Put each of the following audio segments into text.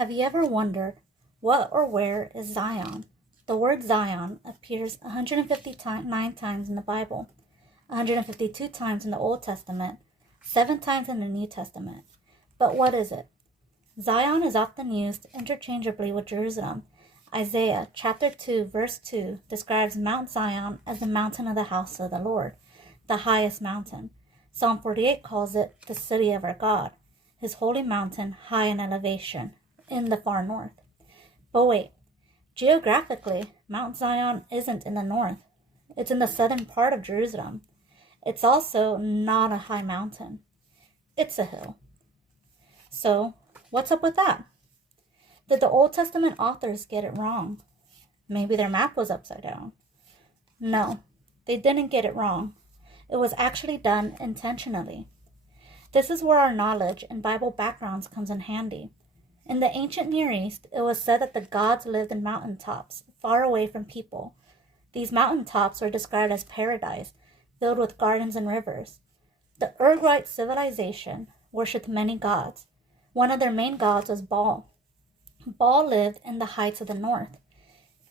Have you ever wondered what or where is Zion? The word Zion appears 159 times in the Bible, 152 times in the Old Testament, 7 times in the New Testament. But what is it? Zion is often used interchangeably with Jerusalem. Isaiah chapter 2 verse 2 describes Mount Zion as the mountain of the house of the Lord, the highest mountain. Psalm 48 calls it the city of our God, his holy mountain high in elevation, in the far north. But wait, geographically, Mount Zion isn't in the north. It's in the southern part of Jerusalem. It's also not a high mountain. It's a hill. So, what's up with that? Did the Old Testament authors get it wrong? Maybe their map was upside down. No, they didn't get it wrong. It was actually done intentionally. This is where our knowledge and Bible backgrounds comes in handy. In the ancient Near East, it was said that the gods lived in mountaintops, far away from people. These mountaintops were described as paradise, filled with gardens and rivers. The Ur-Grite civilization worshipped many gods. One of their main gods was Baal. Baal lived in the heights of the north.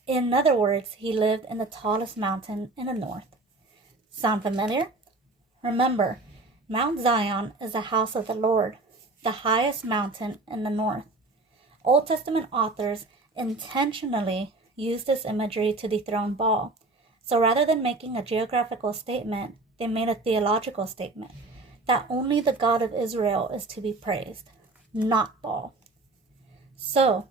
In other words, he lived in the tallest mountain in the north. Sound familiar? Remember, Mount Zion is the house of the Lord, the highest mountain in the north. Old Testament authors intentionally used this imagery to dethrone Baal. So rather than making a geographical statement, they made a theological statement that only the God of Israel is to be praised, not Baal. So,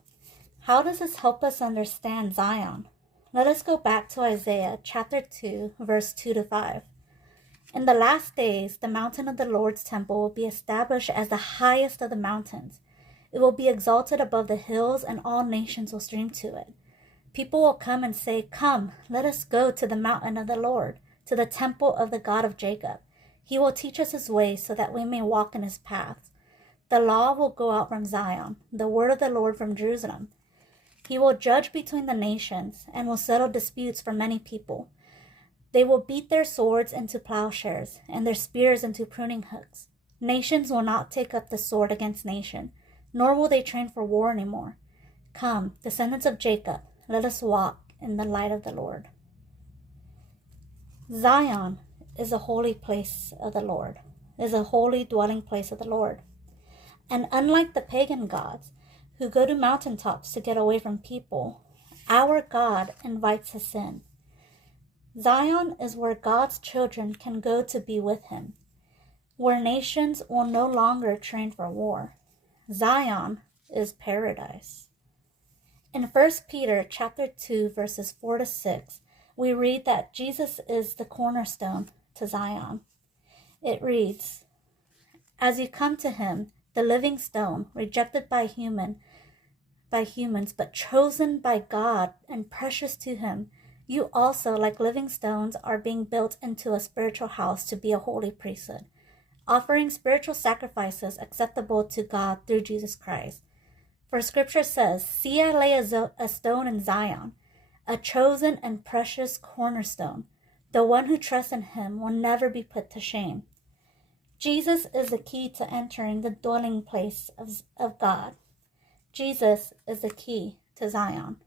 how does this help us understand Zion? Let us go back to Isaiah chapter 2, verse 2 to 5. In the last days, the mountain of the Lord's temple will be established as the highest of the mountains. It will be exalted above the hills, and all nations will stream to it. People will come and say, "Come, let us go to the mountain of the Lord, to the temple of the God of Jacob. He will teach us his ways so that we may walk in his paths. The law will go out from Zion, the word of the Lord from Jerusalem. He will judge between the nations and will settle disputes for many people. They will beat their swords into plowshares and their spears into pruning hooks. Nations will not take up the sword against nation, nor will they train for war anymore. Come, descendants of Jacob, let us walk in the light of the Lord." Zion is a holy place of the Lord, is a holy dwelling place of the Lord. And unlike the pagan gods who go to mountaintops to get away from people, our God invites us in. Zion is where God's children can go to be with him, where nations will no longer train for war. Zion is paradise. In 1 Peter chapter 2, verses 4 to 6, we read that Jesus is the cornerstone to Zion. It reads, "As you come to him, the living stone, rejected by humans, but chosen by God and precious to him, you also, like living stones, are being built into a spiritual house to be a holy priesthood, offering spiritual sacrifices acceptable to God through Jesus Christ. For scripture says, 'See, I lay a stone in Zion, a chosen and precious cornerstone. The one who trusts in him will never be put to shame.'" Jesus is the key to entering the dwelling place of God. Jesus is the key to Zion.